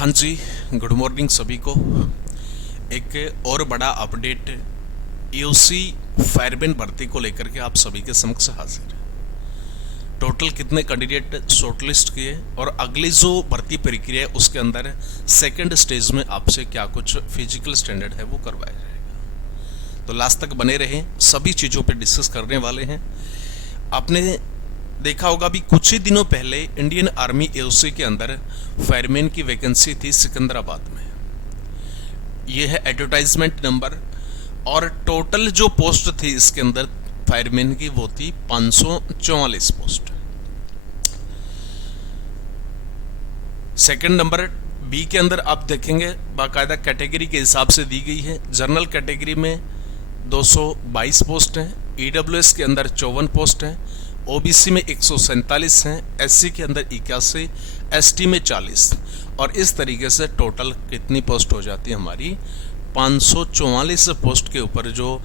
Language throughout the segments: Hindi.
हाँ जी, गुड मॉर्निंग सभी को। एक और बड़ा अपडेट यूसी फायरमैन भर्ती को लेकर के आप सभी के समक्ष हाजिर है। टोटल कितने कैंडिडेट शॉर्टलिस्ट किए और अगली जो भर्ती प्रक्रिया है उसके अंदर सेकंड स्टेज में आपसे क्या कुछ फिजिकल स्टैंडर्ड है वो करवाया जाएगा। तो लास्ट तक बने रहें, सभी चीज़ों पे डिस्कस करने वाले हैं। आपने देखा होगा भी कुछ ही दिनों पहले इंडियन आर्मी एओसी के अंदर फायरमैन की वैकेंसी थी सिकंदराबाद में। यह है एडवर्टाइजमेंट नंबर और टोटल जो पोस्ट थी इसके अंदर फायरमैन की वो थी 544 पोस्ट। सेकंड नंबर बी के अंदर आप देखेंगे बाकायदा कैटेगरी के हिसाब से दी गई है। जनरल कैटेगरी में 222 पोस्ट हैं, ईडब्ल्यूएस के अंदर 54 पोस्ट हैं, ओबीसी में 147 हैं, एससी के अंदर 81, एसटी में 40 और इस तरीके से टोटल कितनी पोस्ट हो जाती है हमारी 544 पोस्ट के ऊपर जो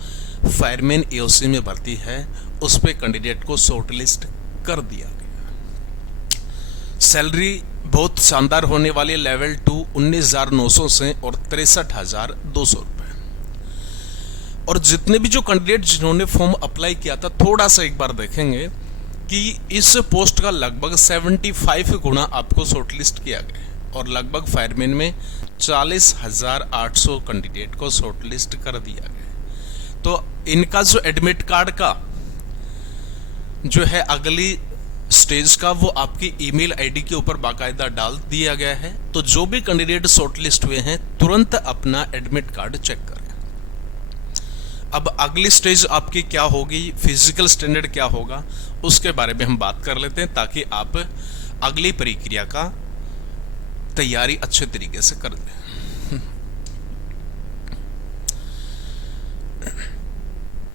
फायरमैन एओसी में भर्ती है उस पे कैंडिडेट को शॉर्टलिस्ट कर दिया गया। सैलरी बहुत शानदार होने वाली लेवल 2 19,900 से और 63,200 रुपये। और जितने भी जो कैंडिडेट जिन्होंने फॉर्म अप्लाई किया था थोड़ा सा एक बार देखेंगे कि इस पोस्ट का लगभग 75 गुना आपको शॉर्टलिस्ट किया गया और लगभग फायरमैन में 40,800 कैंडिडेट को शॉर्टलिस्ट कर दिया गया। तो इनका जो एडमिट कार्ड का जो है अगली स्टेज का वो आपकी ईमेल आईडी के ऊपर बाकायदा डाल दिया गया है। तो जो भी कैंडिडेट शॉर्टलिस्ट हुए हैं तुरंत अपना एडमिट कार्ड चेक करें। अब अगली स्टेज आपकी क्या होगी, फिजिकल स्टैंडर्ड क्या होगा, उसके बारे में हम बात कर लेते हैं ताकि आप अगली प्रक्रिया का तैयारी अच्छे तरीके से कर लें।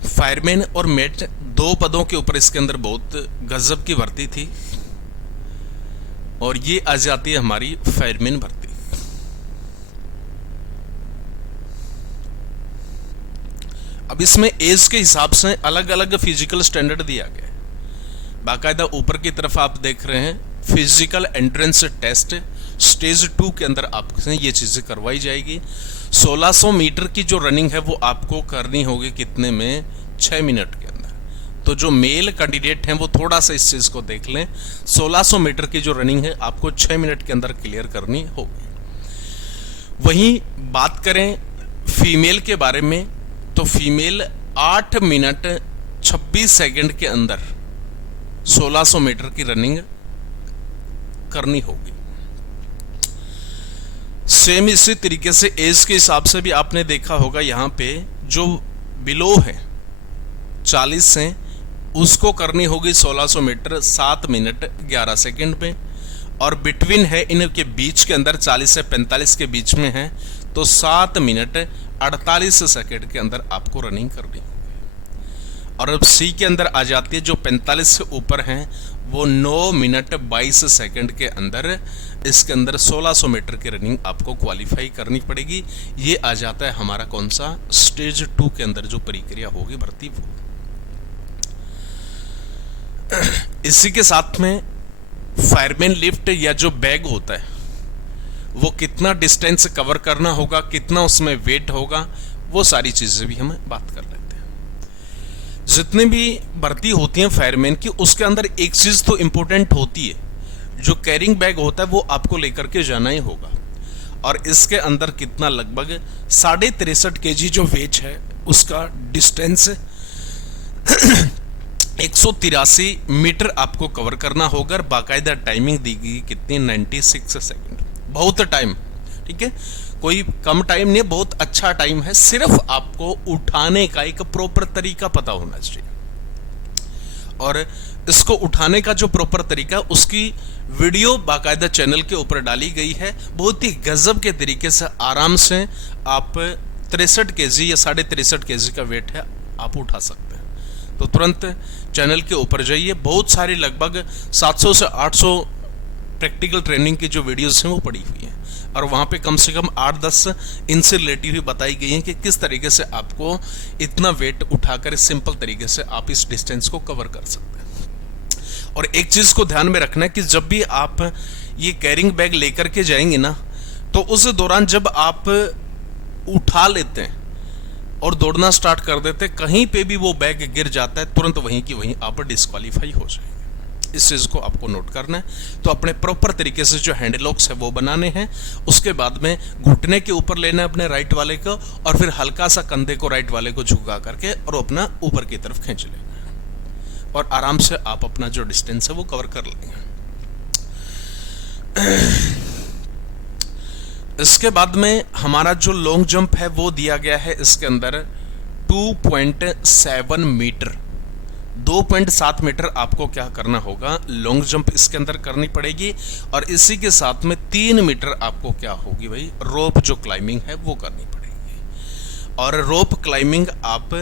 फायरमैन और मेट 2 पदों के ऊपर इसके अंदर बहुत गजब की भर्ती थी और ये आ जाती है हमारी फायरमैन भर्ती। अब इसमें एज के हिसाब से अलग अलग फिजिकल स्टैंडर्ड दिया गया है। बाकायदा ऊपर की तरफ आप देख रहे हैं फिजिकल एंट्रेंस टेस्ट स्टेज 2 के अंदर आपसे ये चीज़ें करवाई जाएगी। 1600 मीटर की जो रनिंग है वो आपको करनी होगी कितने में, 6 मिनट के अंदर। तो जो मेल कैंडिडेट हैं वो थोड़ा सा इस चीज़ को देख लें, 1600 मीटर की जो रनिंग है आपको 6 मिनट के अंदर क्लियर करनी होगी। वहीं बात करें फीमेल के बारे में तो फीमेल 8 मिनट 26 सेकंड के अंदर 1600 मीटर की रनिंग करनी होगी। सेम इसी तरीके से एज के हिसाब से भी आपने देखा होगा यहाँ पे जो बिलो है 40 से उसको करनी होगी 1600 मीटर 7 मिनट 11 सेकंड पे और बिटवीन है इनके बीच के अंदर 40 से 45 के बीच में है तो 7 मिनट 48 सेकंड के अंदर आपको रनिंग करनी होगी। और अब सी के अंदर आ जाती है जो 45 से ऊपर हैं वो 9 मिनट 22 सेकंड के अंदर इसके अंदर 1600 मीटर की रनिंग आपको क्वालिफाई करनी पड़ेगी। ये आ जाता है हमारा कौन सा स्टेज 2 के अंदर जो प्रक्रिया होगी भर्ती वो। इसी के साथ में फायरमैन लिफ्ट या जो बैग होता है वो कितना डिस्टेंस कवर करना होगा, कितना उसमें वेट होगा, वो सारी चीजें भी हम बात कर लेते हैं। जितनी भी भर्ती होती है फायरमैन की उसके अंदर एक चीज तो इंपॉर्टेंट होती है, जो कैरिंग बैग होता है वो आपको लेकर के जाना ही होगा और इसके अंदर कितना लगभग 63.5 kg जो वेट है उसका डिस्टेंस 183 मीटर आपको कवर करना होगा। बाकायदा टाइमिंग दी गई कितनी 96 सेकंड, बहुत टाइम, ठीक है, कोई कम टाइम नहीं, बहुत अच्छा टाइम है। सिर्फ आपको उठाने का एक प्रॉपर तरीका पता होना चाहिए और इसको उठाने का जो प्रॉपर तरीका उसकी वीडियो बाकायदा चैनल के ऊपर डाली गई है। बहुत ही गजब के तरीके से आराम से आप 63 kg या 63.5 kg का वेट है आप उठा सकते हैं। तो तुरंत चैनल के ऊपर जाइए, बहुत सारी लगभग 700 से 800 प्रैक्टिकल ट्रेनिंग की जो वीडियोस हैं वो पड़ी हुई हैं और वहाँ पे कम से कम 8-10 इनसे रिलेटिव ही बताई गई हैं कि किस तरीके से आपको इतना वेट उठाकर सिंपल तरीके से आप इस डिस्टेंस को कवर कर सकते हैं। और एक चीज़ को ध्यान में रखना है कि जब भी आप ये कैरिंग बैग लेकर के जाएंगे ना, तो उस दौरान जब आप उठा लेते हैं और दौड़ना स्टार्ट कर देते हैं, कहीं पे भी वो बैग गिर जाता है, तुरंत वहीं की वहीं आप डिस्क्वालीफाई हो जाएंगे। इस चीज़ को आपको नोट करना है। तो अपने प्रॉपर तरीके से जो हैंड लॉक्स है वो बनाने हैं। उसके बाद में घुटने के ऊपर लेना है अपने राइट वाले को, और फिर हल्का सा कंधे को राइट वाले को झुका करके और अपना ऊपर की तरफ खींच लेना है, और आराम से आप अपना जो डिस्टेंस है वो कवर कर लेंगे। इसके बाद में हमारा जो लॉन्ग जंप है वो दिया गया है इसके अंदर 2.7 मीटर, 2.7 मीटर आपको क्या करना होगा, लॉन्ग जंप इसके अंदर करनी पड़ेगी। और इसी के साथ में 3 मीटर आपको क्या होगी भाई, रोप जो क्लाइंबिंग है वो करनी पड़ेगी। और रोप क्लाइंबिंग आप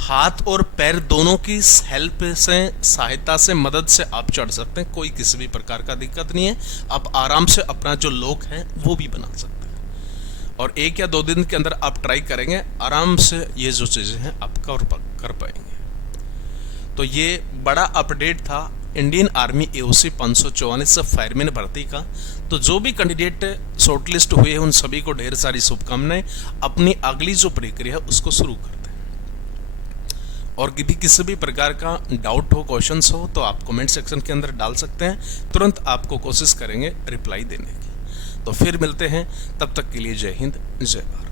हाथ और पैर दोनों की हेल्प से, सहायता से, मदद से आप चढ़ सकते हैं। कोई किसी भी प्रकार का दिक्कत नहीं है। आप आराम से अपना जो लॉक है वो भी बना सकते हैं, और 1 या 2 दिन के अंदर आप ट्राई करेंगे, आराम से ये जो चीज़ें हैं आप कवर कर पाएंगे। तो ये बड़ा अपडेट था इंडियन आर्मी AOC 544 फायरमैन भर्ती का। तो जो भी कैंडिडेट शॉर्टलिस्ट हुए हैं उन सभी को ढेर सारी शुभकामनाएं। अपनी अगली जो प्रक्रिया है उसको शुरू करते हैं। और भी किसी भी प्रकार का डाउट हो, क्वेश्चंस हो, तो आप कमेंट सेक्शन के अंदर डाल सकते हैं। तुरंत आपको कोशिश करेंगे रिप्लाई देने की। तो फिर मिलते हैं, तब तक के लिए जय हिंद, जय भारत।